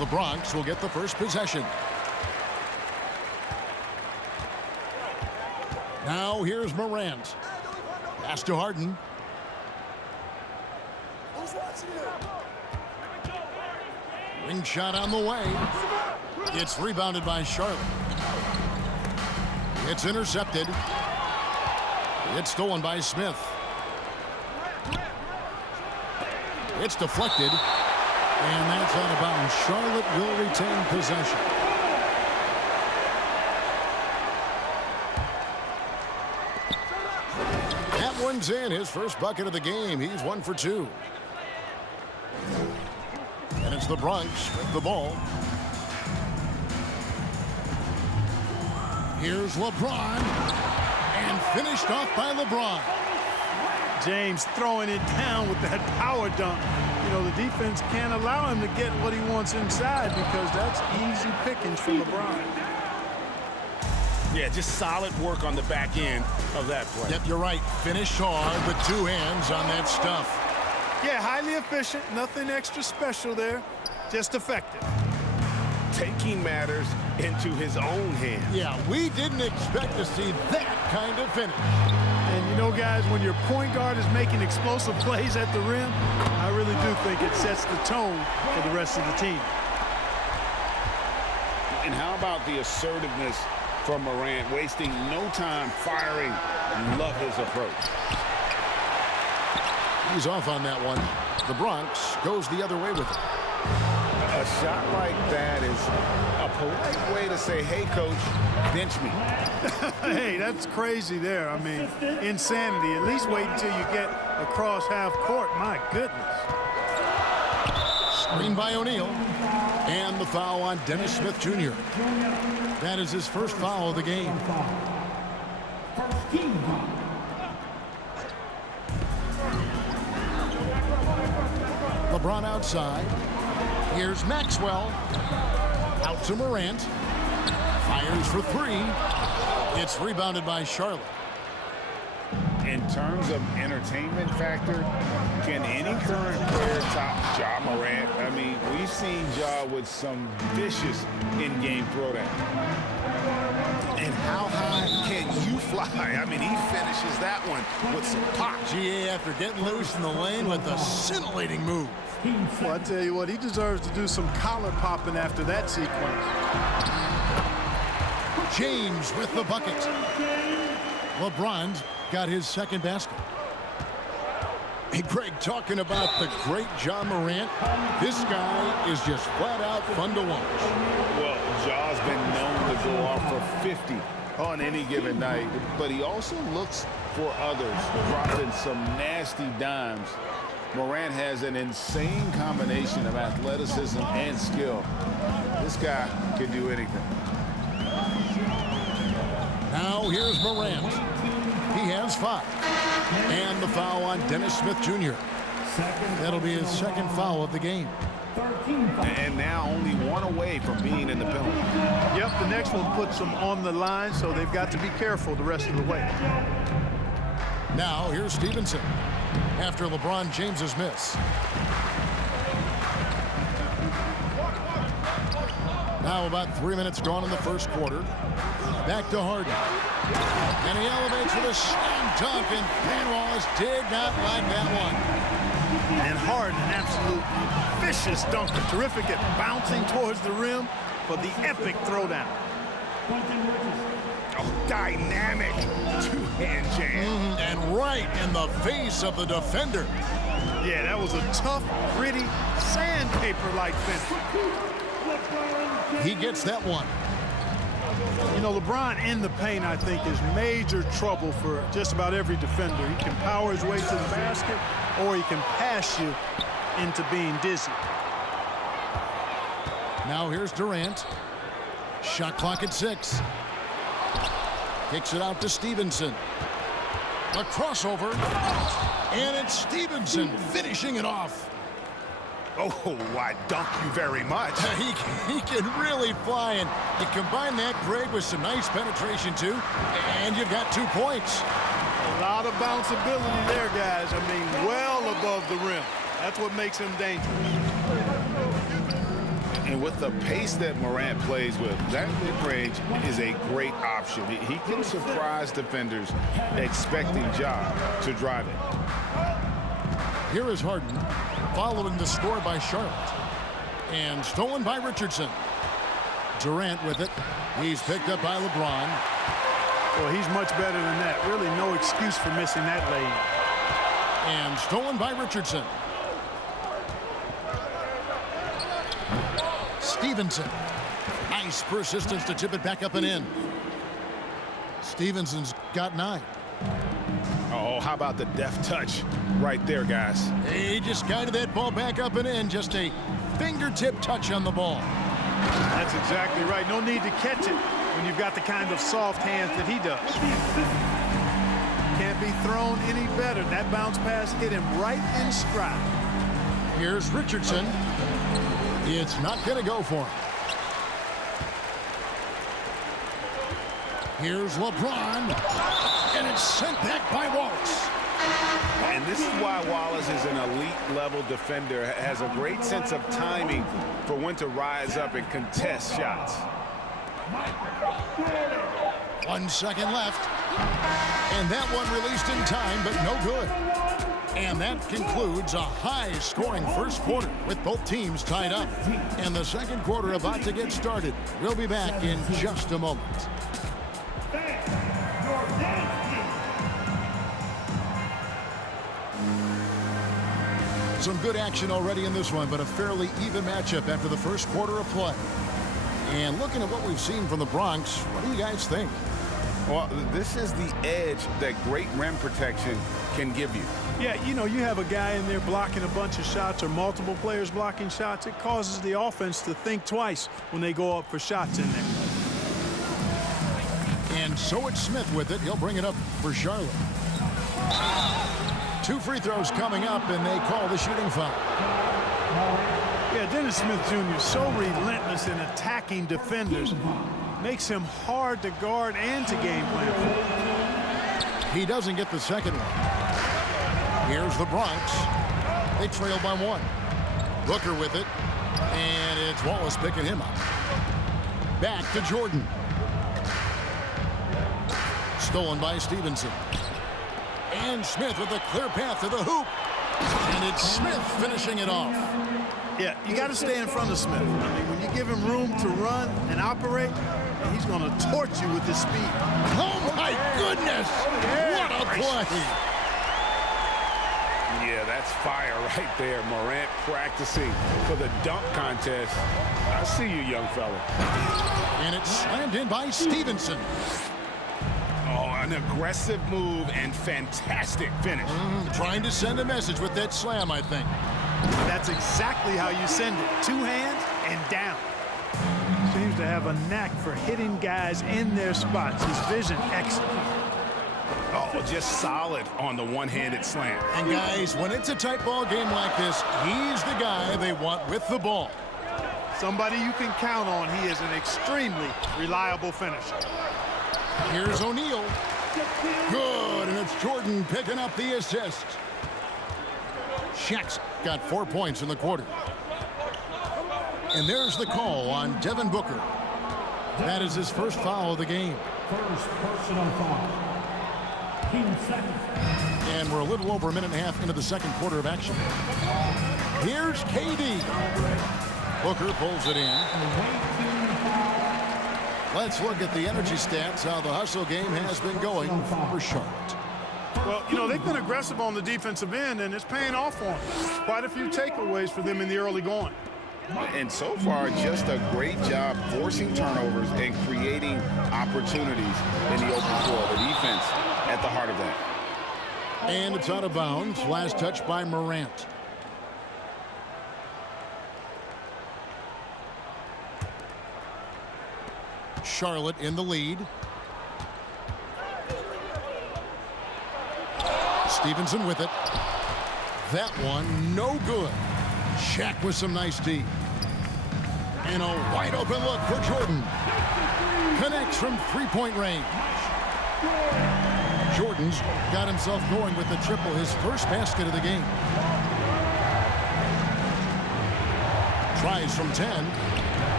the Bronx will get the first possession. Now here's Morant. Pass to Harden. Ring shot on the way. It's rebounded by Charlotte. It's intercepted. It's stolen by Smith. It's deflected. And that's out of bounds. Charlotte will retain possession. That one's in. His first bucket of the game. He's 1 for 2. And it's the Bronx with the ball. Here's LeBron. And finished off by LeBron. James throwing it down with that power dunk. You know, the defense can't allow him to get what he wants inside because that's easy pickings for LeBron. Yeah, just solid work on the back end of that play. Yep, you're right. Finished hard with 2 hands on that stuff. Yeah, highly efficient. Nothing extra special there. Just effective. Taking matters into his own hands. Yeah, we didn't expect to see that kind of finish. And you know, guys, when your point guard is making explosive plays at the rim, I really do think it sets the tone for the rest of the team. And how about the assertiveness from Morant, wasting no time firing? Love his approach. He's off on that one. The Bronx goes the other way with it. A shot like that is a polite way to say, hey, coach, bench me. Hey, that's crazy there. I mean, insanity. At least wait until you get across half court. My goodness. Screen by O'Neal. And the foul on Dennis Smith Jr. That is his first foul of the game. LeBron outside. Here's Maxwell. Out to Morant. Fires for 3. It's rebounded by Charlotte. In terms of entertainment factor, can any current player top Ja Morant? I mean, we've seen Ja with some vicious in-game throwdown. And how high can you fly? I mean, he finishes that one with some pop. GA after getting loose in the lane with a scintillating move. Well, I tell you what, he deserves to do some collar popping after that sequence. James with the bucket. LeBron's got his second basket. Hey, Greg, talking about the great Ja Morant, this guy is just flat out fun to watch. Well, Ja's been known to go off for 50 on any given night, but he also looks for others, dropping some nasty dimes. Morant has an insane combination of athleticism and skill. This guy can do anything. Now here's Morant. He has 5. And the foul on Dennis Smith Jr. That'll be his second foul of the game. And now only 1 away from being in the penalty. Yep, the next one puts them on the line, so they've got to be careful the rest of the way. Now here's Stevenson after LeBron James's miss. Now about 3 minutes gone in the first quarter. Back to Harden. And he elevates with a slam dunk, and Ben Wallace did not like that one. And Harden, an absolute vicious dunker. Terrific at bouncing towards the rim for the epic throwdown. Oh, dynamic two-hand jam. And right in the face of the defender. Yeah, that was a tough, gritty, sandpaper-like finish. He gets that one. You know, LeBron in the paint, I think, is major trouble for just about every defender. He can power his way to the basket, or he can pass you into being dizzy. Now here's Durant. Shot clock at 6. Kicks it out to Stevenson. A crossover. And it's Stevenson finishing it off. Oh, I dunk you very much. He can really fly, and you combine that, Greg, with some nice penetration, too, and you've got 2 points. A lot of bounceability there, guys. I mean, well above the rim. That's what makes him dangerous. And And with the pace that Morant plays with, that mid-range is a great option. He can surprise defenders expecting Ja to drive it. Here is Harden following the score by Charlotte. And stolen by Richardson. Durant with it. He's picked up by LeBron. Well, he's much better than that. Really no excuse for missing that lane. And stolen by Richardson. Stevenson. Nice persistence to tip it back up and in. Stevenson's got 9. Oh, how about the deft touch right there, guys? He just guided that ball back up and in. Just a fingertip touch on the ball. That's exactly right. No need to catch it when you've got the kind of soft hands that he does. Can't be thrown any better. That bounce pass hit him right in stride. Here's Richardson. It's not going to go for him. Here's LeBron. And it's sent back by Wallace. And this is why Wallace is an elite-level defender, has a great sense of timing for when to rise up and contest shots. 1 second left. And that one released in time, but no good. And that concludes a high-scoring first quarter with both teams tied up. And the second quarter about to get started. We'll be back in just a moment. Some good action already in this one, but a fairly even matchup after the first quarter of play. And looking at what we've seen from the Bronx, what do you guys think? Well, this is the edge that great rim protection can give you. Yeah, you know, you have a guy in there blocking a bunch of shots or multiple players blocking shots. It causes the offense to think twice when they go up for shots in there. And so it's Smith with it. He'll bring it up for Charlotte. 2 free throws coming up, and they call the shooting foul. Yeah, Dennis Smith Jr. so relentless in attacking defenders. Makes him hard to guard and to game plan. He doesn't get the second one. Here's the Bronx. They trail by 1. Booker with it. And it's Wallace picking him up. Back to Jordan. Stolen by Stevenson. And Smith with a clear path to the hoop. And it's Smith finishing it off. Yeah, you got to stay in front of Smith. I mean, when you give him room to run and operate, he's going to torch you with his speed. Oh, my goodness. What a play. Yeah, that's fire right there. Morant practicing for the dunk contest. I see you, young fella. And it's slammed in by Stevenson. Oh, an aggressive move and fantastic finish. Trying to send a message with that slam, I think. That's exactly how you send it. 2 hands and down. Seems to have a knack for hitting guys in their spots. His vision excellent. Oh, just solid on the one-handed slam. And guys, when it's a tight ball game like this, he's the guy they want with the ball. Somebody you can count on. He is an extremely reliable finisher. Here's O'Neal. Good, and it's Jordan picking up the assist. Shaq's got 4 points in the quarter. And there's the call on Devin Booker. That is his first foul of the game. First personal foul. Team second. And we're a little over a minute and a half into the second quarter of action. Here's KD. Booker pulls it in. Let's look at the energy stats, how the hustle game has been going for Charlotte. Well, you know, they've been aggressive on the defensive end, and it's paying off for them. Quite a few takeaways for them in the early going. And so far, just a great job forcing turnovers and creating opportunities in the open floor. The defense at the heart of that. And it's out of bounds. Last touch by Morant. Charlotte in the lead. Stevenson with it. That one, no good. Shaq with some nice D. And a wide open look for Jordan. Connects from three-point range. Jordan's got himself going with the triple, his first basket of the game. Tries from 10.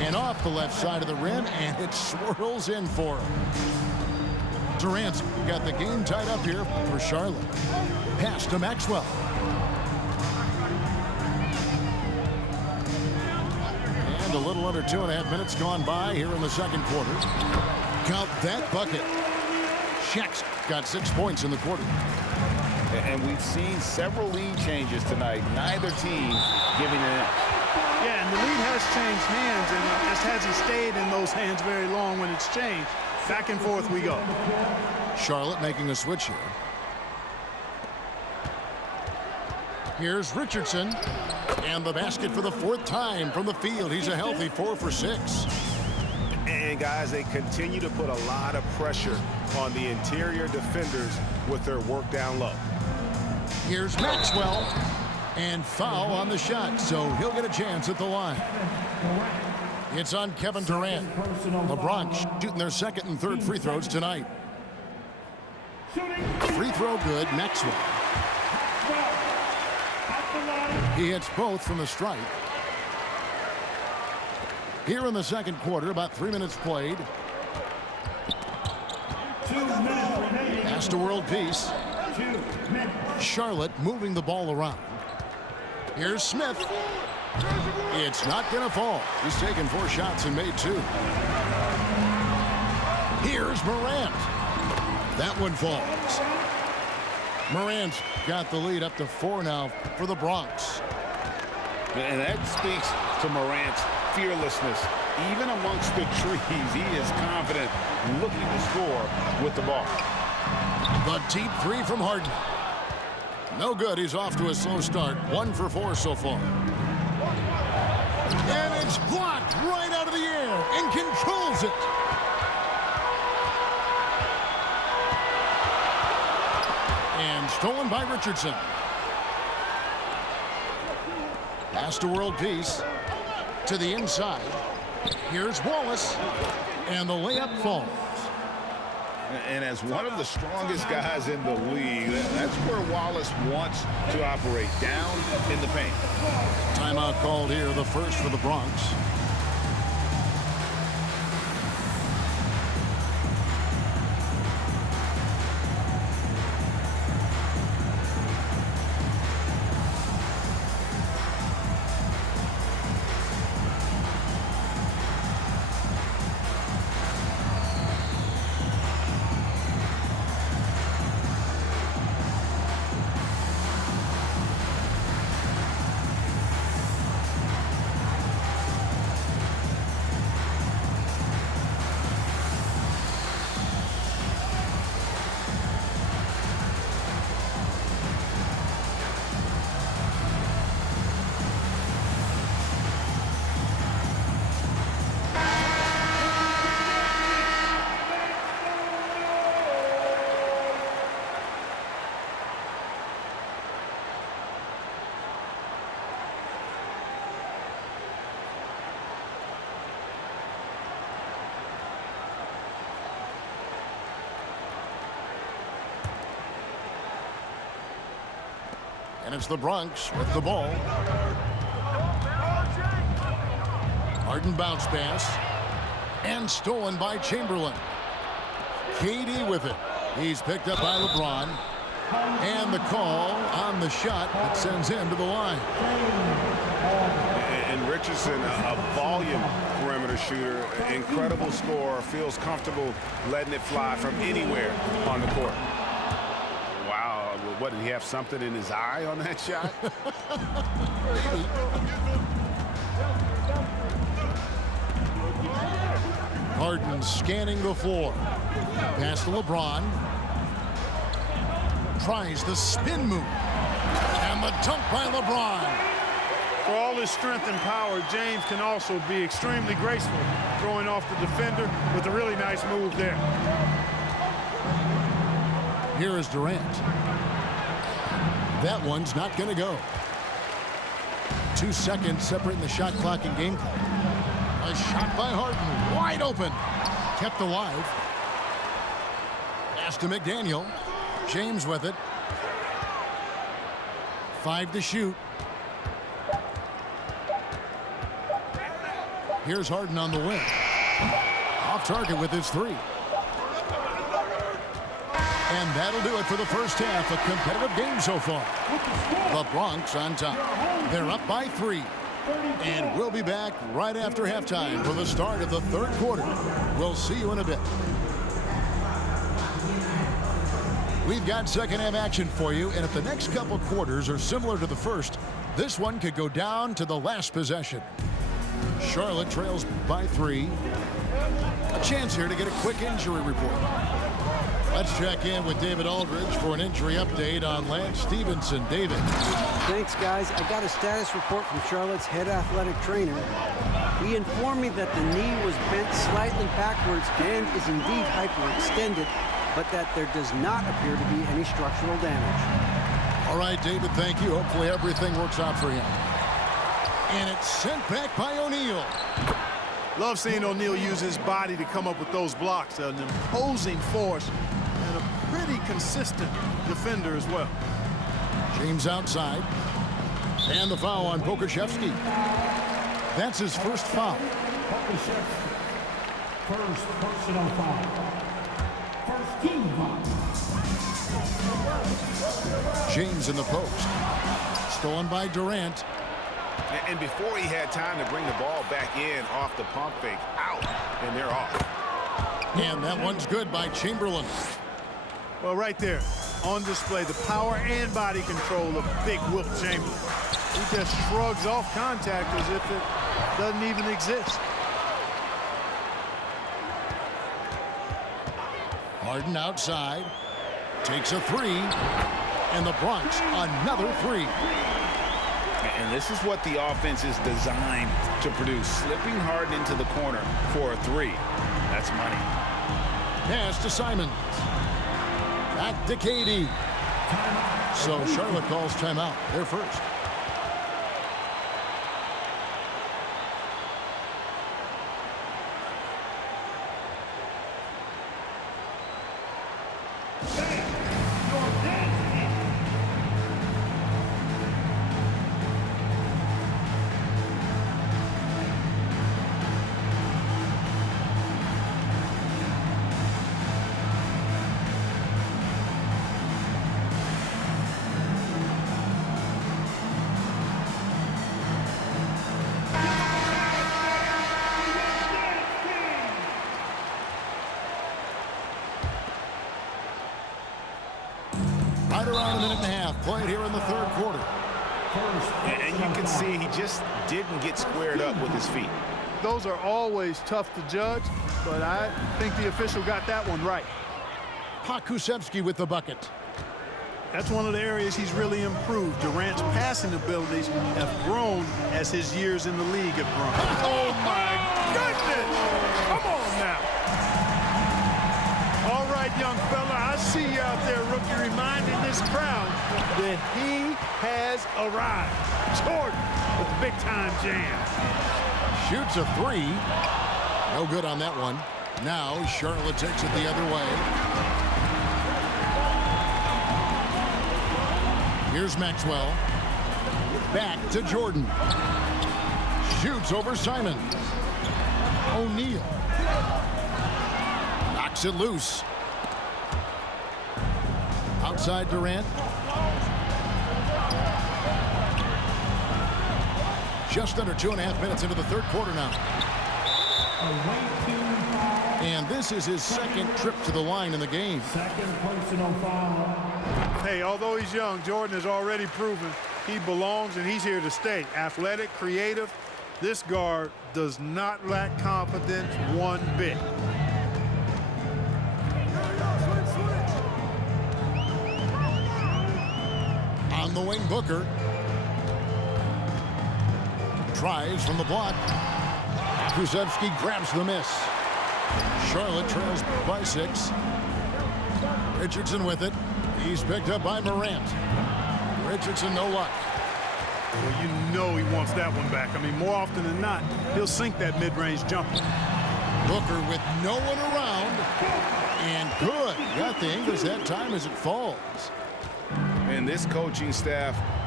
And off the left side of the rim, and it swirls in for him. Durant's got the game tied up here for Charlotte. Pass to Maxwell. And a little under 2.5 minutes gone by here in the second quarter. Count that bucket. Shaq's got 6 points in the quarter. And we've seen several lead changes tonight. Neither team giving an inch. Yeah, and the lead has changed hands, and it just hasn't stayed in those hands very long when it's changed. Back and forth we go. Charlotte making a switch here. Here's Richardson. And the basket for the 4th time from the field. He's a healthy 4 for 6. And guys, they continue to put a lot of pressure on the interior defenders with their work down low. Here's Maxwell. And foul on the shot, so he'll get a chance at the line. It's on Kevin Durant. LeBron shooting their 2nd and 3rd free throws tonight. Free throw good, Maxwell. He hits both from the stripe. Here in the second quarter, about 3 minutes played. Pass to world peace. Charlotte moving the ball around. Here's Smith. It's not going to fall. He's taken 4 shots and made 2. Here's Morant. That one falls. Morant's got the lead up to 4 now for the Bronx. And that speaks to Morant's fearlessness. Even amongst the trees, he is confident looking to score with the ball. The deep 3 from Harden. No good. He's off to a slow start. 1 for 4 so far. And it's blocked right out of the air and controls it. And stolen by Richardson. Pass to world peace. To the inside. Here's Wallace. And the layup falls. And as one of the strongest guys in the league, that's where Wallace wants to operate, down in the paint. Timeout called here, the first for the Bronx. And it's the Bronx with the ball. Harden bounce pass. And stolen by Chamberlain. KD with it. He's picked up by LeBron. And the call on the shot that sends him to the line. And Richardson, a volume perimeter shooter, incredible scorer, feels comfortable letting it fly from anywhere on the court. Wow, what, did he have something in his eye on that shot? Harden scanning the floor. Pass to LeBron. Tries the spin move. And the dunk by LeBron. For all his strength and power, James can also be extremely graceful, throwing off the defender with a really nice move there. Here is Durant. That one's not going to go. 2 seconds separating the shot clock and game clock. A shot by Harden, wide open. Kept alive. Pass to McDaniel. James with it. 5 to shoot. Here's Harden on the wing. Off target with his three. And that'll do it for the first half. A competitive game so far. The Bronx on top. They're up by 3. And we'll be back right after halftime for the start of the third quarter. We'll see you in a bit. We've got second half action for you, and if the next couple quarters are similar to the first, this one could go down to the last possession. Charlotte trails by 3. A chance here to get a quick injury report. Let's check in with David Aldridge for an injury update on Lance Stephenson. David. Thanks, guys. I got a status report from Charlotte's head athletic trainer. He informed me that the knee was bent slightly backwards and is indeed hyperextended, but that there does not appear to be any structural damage. All right, David, thank you. Hopefully everything works out for him. And it's sent back by O'Neal. Love seeing O'Neal use his body to come up with those blocks. An imposing force and a pretty consistent defender as well. James outside. And the foul on Pokusevski. That's his first foul. Pokusevski. First personal foul. First team foul. James in the post. Stolen by Durant. And before he had time to bring the ball back in off the pump fake, out, and they're off. And that one's good by Chamberlain. Well, right there, on display, the power and body control of big Wilt Chamberlain. He just shrugs off contact as if it doesn't even exist. Harden outside. Takes a 3. And the Bronx, another 3. And this is what the offense is designed to produce. Slipping Harden into the corner for a 3. That's money. Pass to Simon. Back to KD. So Charlotte calls timeout. They're first. Right around a minute and a half played here in the third quarter. And you can see he just didn't get squared up with his feet. Those are always tough to judge, but I think the official got that one right. Pokusevski with the bucket. That's one of the areas he's really improved. Durant's passing abilities have grown as his years in the league have grown. Oh, my goodness! Come on now. All right, young fella, I see you out there, rookie, reminding this crowd that he has arrived. Jordan with the big-time jam. Shoots a 3. No good on that one. Now Charlotte takes it the other way. Here's Maxwell. Back to Jordan. Shoots over Simon. O'Neal. Knocks it loose. Outside Durant. Just under 2.5 minutes into the third quarter now. And this is his second trip to the line in the game. Second personal foul. Hey, although he's young, Jordan has already proven he belongs and he's here to stay. Athletic, creative. This guard does not lack confidence one bit. On the wing, Booker. Tries from the block. Pokusevski grabs the miss. Charlotte trails by 6. Richardson with it. He's picked up by Morant. Richardson, no luck. Well, you know he wants that one back. I mean, more often than not, he'll sink that mid-range jumper. Booker with no one around. And good. Got the English that time as it falls. And this coaching staff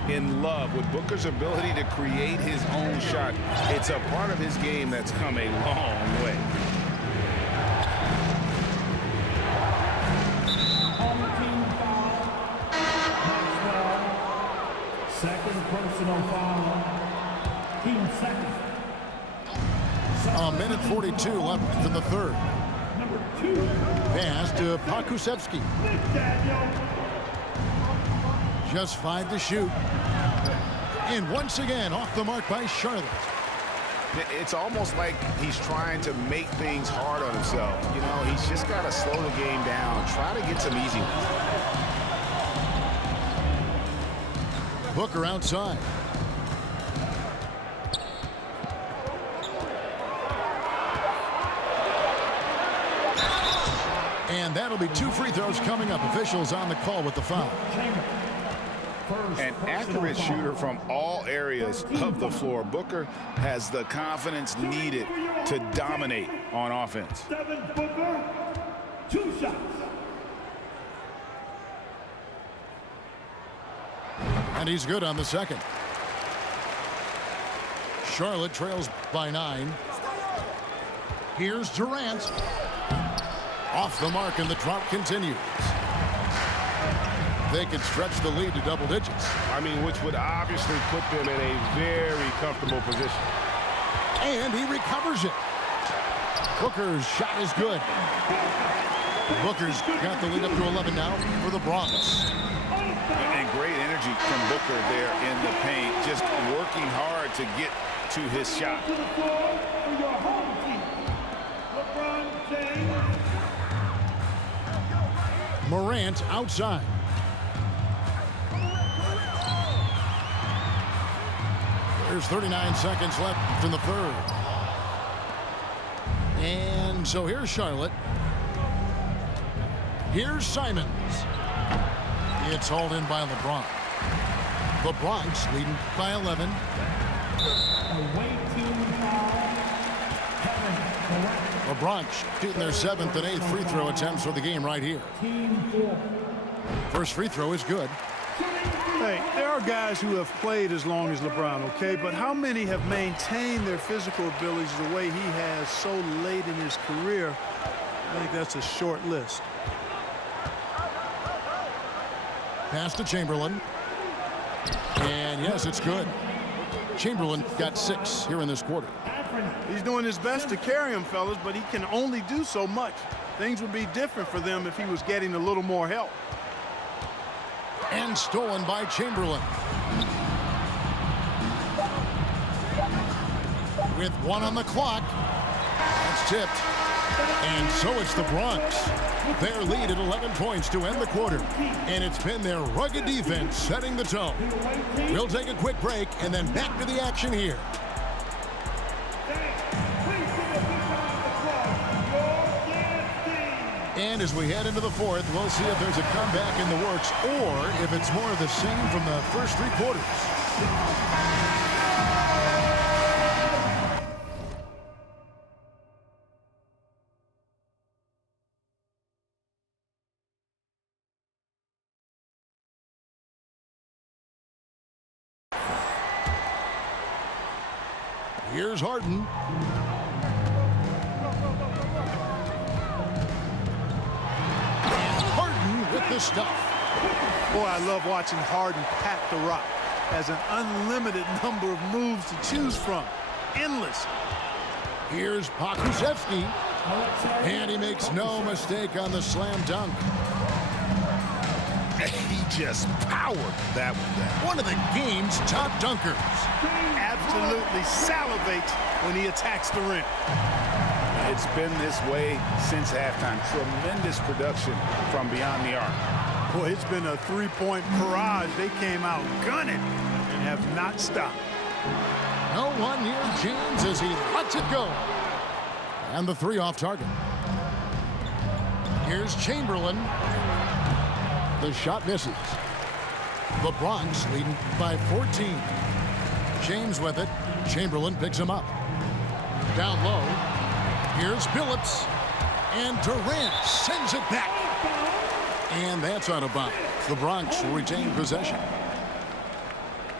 in love with Booker's ability to create his own shot. It's a part of his game that's come a long way. Second personal foul. Team second. A minute 42 left in the third. Number 2. Pass to Pokusevski. McDaniel. Just 5 to shoot. And once again, off the mark by Charlotte. It's almost like he's trying to make things hard on himself. You know, he's just got to slow the game down, try to get some easy ones. Booker outside. And that'll be 2 free throws coming up. Officials on the call with the foul. An accurate shooter from all areas of the floor. Booker has the confidence needed to dominate on offense. Devin Booker. 2 shots. And he's good on the second. Charlotte trails by 9. Here's Durant. Off the mark, and the drought continues. They could stretch the lead to double digits. I mean, which would obviously put them in a very comfortable position. And he recovers it. Booker's shot is good. Booker's got the lead up to 11 now for the Bronx. And great energy from Booker there in the paint, just working hard to get to his shot. To the floor for your home team. LeBron James. Morant outside. There's 39 seconds left in the third. And so here's Charlotte. Here's Simons. It's hauled in by LeBron. The Bronx leading by 11. Away team foul. Kevin Durant. The Bronx shooting their 7th and 8th free throw attempts for the game right here. Team 4. First free throw is good. Hey, there are guys who have played as long as LeBron, okay? But how many have maintained their physical abilities the way he has so late in his career? I think that's a short list. Pass to Chamberlain. And yes, it's good. Chamberlain got 6 here in this quarter. He's doing his best to carry him, fellas, but he can only do so much. Things would be different for them if he was getting a little more help. And stolen by Chamberlain. With 1 on the clock. That's tipped. And so it's the Bronx. Their lead at 11 points to end the quarter. And it's been their rugged defense setting the tone. We'll take a quick break and then back to the action here. And as we head into the fourth, we'll see if there's a comeback in the works or if it's more of the same from the first 3 quarters. Here's Harden. With the stuff. Boy, I love watching Harden pack the rock. Has an unlimited number of moves to choose from. Endless. Here's Pokusevski. And he makes no mistake on the slam dunk. He just powered that one down. One of the game's top dunkers. Absolutely salivates when he attacks the rim. It's been this way since halftime. Tremendous production from beyond the arc. Boy, it's been a 3-point barrage. They came out gunning and have not stopped. No one near James as he lets it go. And the 3 off target. Here's Chamberlain. The shot misses. The Bronx leading by 14. James with it. Chamberlain picks him up. Down low. Here's Billups. And Durant sends it back. And that's out of bounds. The Bronx will retain possession.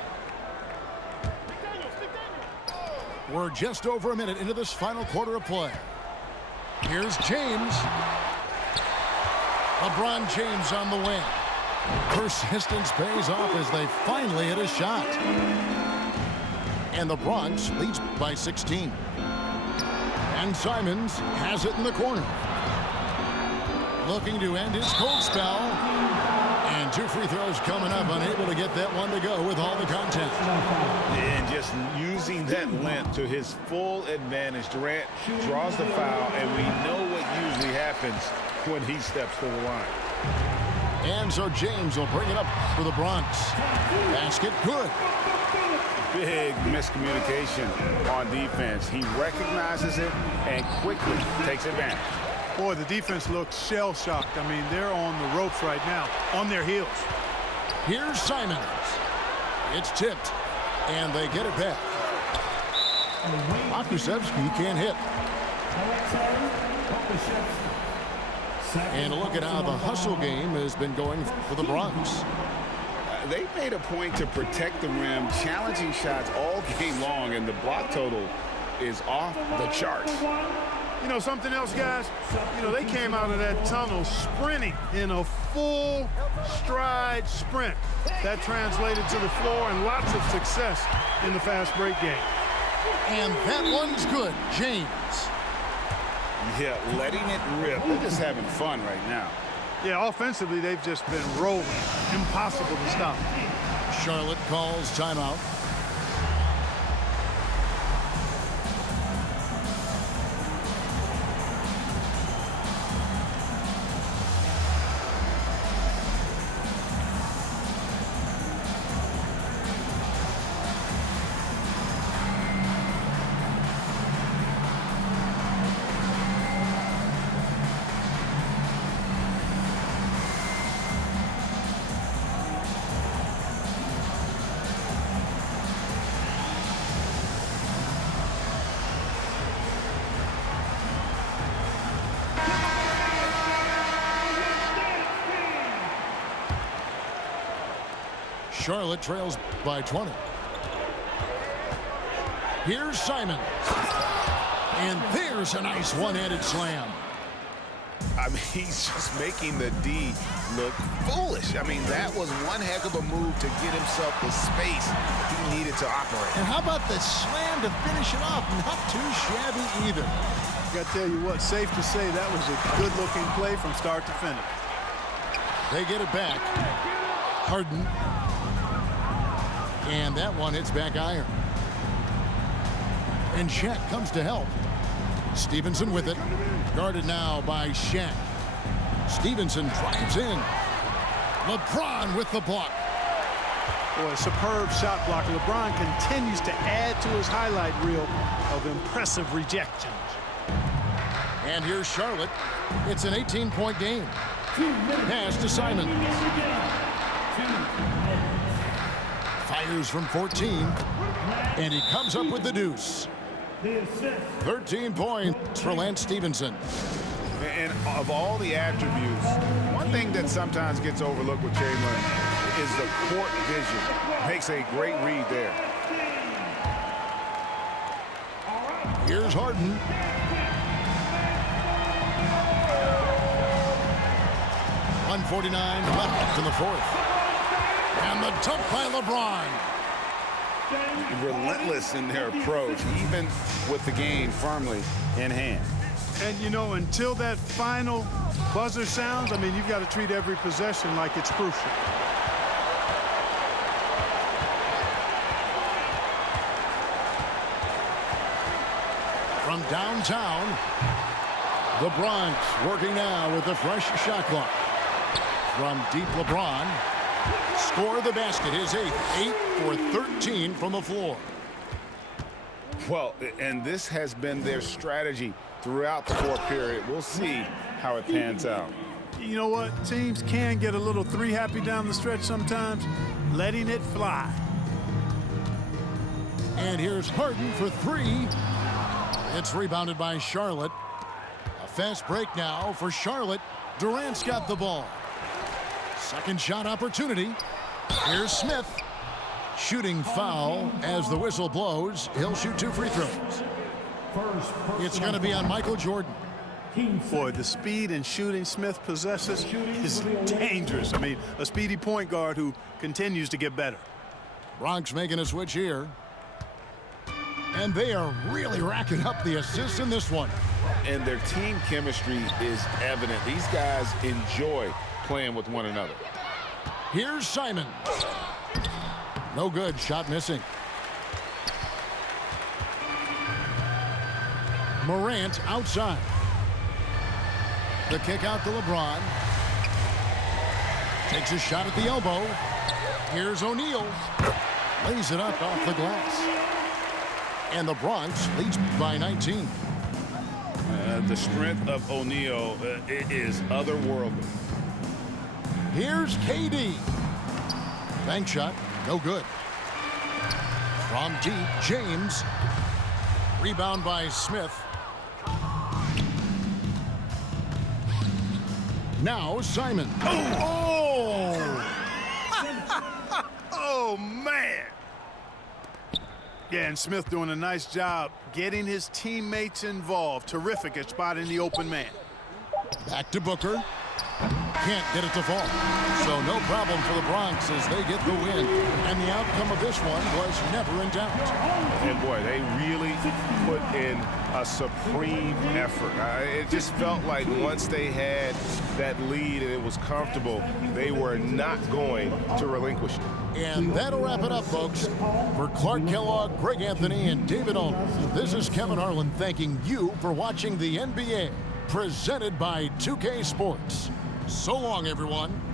We're just over a minute into this final quarter of play. Here's James. LeBron James on the wing. Persistence pays off as they finally hit a shot. And the Bronx leads by 16. And Simons has it in the corner. Looking to end his cold spell. And 2 free throws coming up, unable to get that one to go with all the contact. And just using that length to his full advantage. Durant draws the foul, and we know what usually happens when he steps to the line. And so James will bring it up for the Bronx. Basket good. Big miscommunication on defense. He recognizes it and quickly takes advantage. Boy, the defense looks shell-shocked. I mean, they're on the ropes right now, on their heels. Here's Simons. It's tipped, and they get it back. Pokusevski can't hit. And a look at how the hustle game has been going for the Bronx. They made a point to protect the rim, challenging shots all game long, and the block total is off the charts. You know something else, guys? You know, they came out of that tunnel sprinting in a full stride sprint. That translated to the floor and lots of success in the fast break game. And that one's good. James. Yeah, letting it rip. They're just having fun right now. Yeah, offensively, they've just been rolling. Impossible to stop. Charlotte calls timeout. Charlotte trails by 20. Here's Simons. And there's a nice one-handed slam. I mean, he's just making the D look foolish. I mean, that was one heck of a move to get himself the space he needed to operate. And how about the slam to finish it off? Not too shabby either. I got to tell you what, safe to say that was a good-looking play from start to finish. They get it back. Harden. And that one hits back iron. And Shaq comes to help. Stevenson with it. Guarded now by Shaq. Stevenson drives in. LeBron with the block. Boy, a superb shot block. LeBron continues to add to his highlight reel of impressive rejections. And here's Charlotte. It's an 18-point game. Pass to Simons. Fires from 14. And he comes up with the deuce. 13 points for Lance Stevenson. And of all the attributes, one thing that sometimes gets overlooked with Chamberlain is the court vision. Makes a great read there. Here's Harden. .149 left in the fourth. And the dunk by LeBron. Relentless in their approach, even with the game firmly in hand. And, you know, until that final buzzer sounds, I mean, you've got to treat every possession like it's crucial. From downtown, the Bronx working now with the fresh shot clock. From deep, LeBron score the basket, his eighth, 8 for 13 from the floor. Well, and this has been their strategy throughout the fourth period. We'll see how it pans out. You know what? Teams can get a little three happy down the stretch sometimes, letting it fly. And here's Harden for three. It's rebounded by Charlotte. A fast break now for Charlotte. Durant's got the ball. Second shot opportunity. Here's Smith. Shooting foul as the whistle blows. He'll shoot 2 free throws. It's going to be on Michael Jordan. Boy, the speed and shooting Smith possesses is dangerous. I mean, a speedy point guard who continues to get better. Bronx making a switch here. And they are really racking up the assists in this one. And their team chemistry is evident. These guys enjoy playing with one another. Here's Simon. No good. Shot missing. Morant outside. The kick out to LeBron. Takes a shot at the elbow. Here's O'Neal. Lays it up off the glass. And the Bronx leads by 19. The strength of O'Neal is otherworldly. Here's KD. Bank shot. No good. From deep, James. Rebound by Smith. Now Simon. Oh! Oh, man. Yeah, and Smith doing a nice job getting his teammates involved. Terrific at spotting the open man. Back to Booker. Can't get it to fall. So no problem for the Bronx as they get the win. And the outcome of this one was never in doubt. And boy, they really put in a supreme effort. It just felt like once they had that lead and it was comfortable, they were not going to relinquish it. And that'll wrap it up, folks. For Clark Kellogg, Greg Anthony, and David Ulmer, this is Kevin Harlan thanking you for watching the NBA, presented by 2K Sports. So long, everyone.